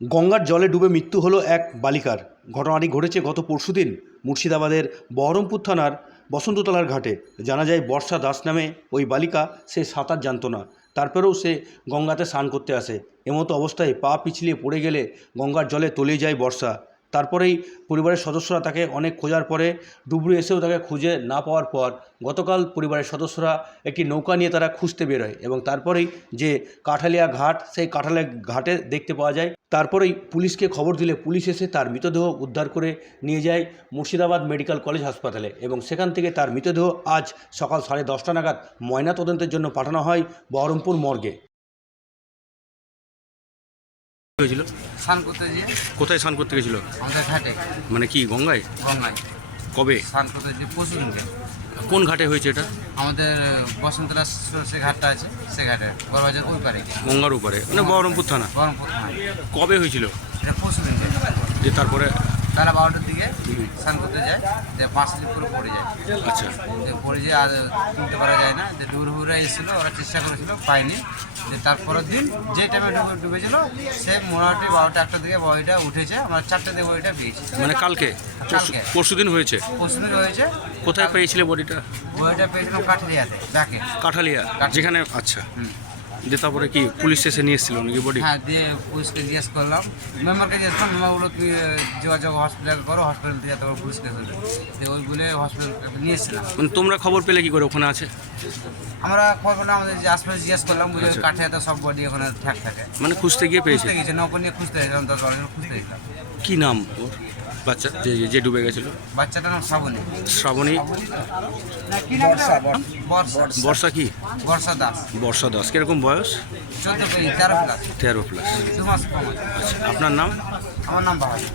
গঙ্গার জলে ডুবে মৃত্যু হলো এক বালিকার। ঘটনাটি ঘটেছে গত পরশুদিন মুর্শিদাবাদের বহরমপুর থানার বসন্ততলার ঘাটে। জানা যায়, বর্ষা দাস নামে ওই বালিকা সে সাঁতার জানত না। তারপরেও সে গঙ্গাতে স্নান করতে আসে। এমতো অবস্থায় পা পিছলিয়ে পড়ে গেলে গঙ্গার জলে তলিয়ে যায় বর্ষা। তারপরেই পরিবারের সদস্যরা তাকে অনেক খোঁজার পরে ডুবুরি এসেও তাকে খুঁজে না পাওয়ার পর গতকাল পরিবারের সদস্যরা একটি নৌকা নিয়ে তারা খুঁজতে বেরোয় এবং তারপরেই যে কাঠালিয়া ঘাট, সেই কাঠালিয়া ঘাটে দেখতে পাওয়া যায়। তারপরেই পুলিশকে খবর দিলে পুলিশ এসে তার মৃতদেহ উদ্ধার করে নিয়ে যায় মুর্শিদাবাদ মেডিকেল কলেজ হাসপাতালে এবং সেখান থেকে তার মৃতদেহ আজ সকাল সাড়ে দশটা নাগাদ ময়নাতদন্তের জন্য পাঠানো হয় বহরমপুর মর্গে। হয়েছিল? স্নান করতে গিয়ে কোথায় স্নান করতে গেছিল? আমাদের ঘাটে। মানে কি গঙ্গায়? গঙ্গায়। কবে? স্নান করতে গিয়ে দিনকে। কোন ঘাটে হয়েছে এটা? আমাদের বসন্তলা সে ঘাটটা আছে সে ঘাটে বড়বাজার ওই পারে গঙ্গার উপরে মানে বহরমপুর থানা। বহরমপুর থানায় কবে হয়েছিল? এটা দিনকে। যে তারপরে বেলা বারোটার দিকে স্নান করতে যায় যে পাঁচ দিন করে পড়ে যায়। আচ্ছা। পড়ে যায় আর তুলতে পারা যায় না। যে ডুবুর হুরা এসেছিল ওরা চেষ্টা করেছিল পায়নি। যে তারপরের দিন যে টাইমে ডুবে ডুবেছিল সে মোটামুটি বারোটা একটা দিকে বইটা উঠেছে। আমরা চারটে দিকে বইটা পেয়েছি। মানে কালকে? কালকে। পরশু দিন হয়েছে? পশু দিন হয়েছে। কোথায় পেয়েছিলে বডিটা? বইটা পেয়েছিলাম কাঠিরিয়াতে ব্যাকে। কাঠালিয়া কাঠালিয়া। যেখানে আচ্ছা। হুম। যে তারপরে কি পুলিশ এসে নিয়ে এসেছিল নাকি বডি হ্যাঁ দিয়ে পুলিশকে জিজ্ঞেস করলাম। মেম্বারকে জিজ্ঞেস করলাম মেম্বার বলল তুই যোগাযোগ হসপিটাল করো হসপিটাল থেকে তারপর পুলিশকে ধরবে। দিয়ে ওই বলে হসপিটাল নিয়ে এসেছিলাম। মানে তোমরা খবর পেলে কি করে ওখানে আছে? আমরা খবর পেলাম আমাদের যে আশপাশে জিজ্ঞেস করলাম বুঝে আচ্ছা। কাঠে তো সব বডি ওখানে ঠ্যাক থাকে। মানে খুঁজতে গিয়ে পেয়েছে? খুঁজতে গেছে নৌকো নিয়ে খুঁজতে গেছিলাম দশ বারো জন খুঁজতে গেছিলাম। কি নাম ওর? বাচ্চা যে যে ডুবে গেছিল? বাচ্চাটার নাম শ্রাবণী। শ্রাবণী? বর্ষা বর্ষা। বর্ষা। কি? বর্ষা দাস। বর্ষা দাস। কীরকম বয়স? চোদ্দ তেরো প্লাস। তেরো প্লাস। আছে। আপনার নাম? আমার নাম বাহাদুর।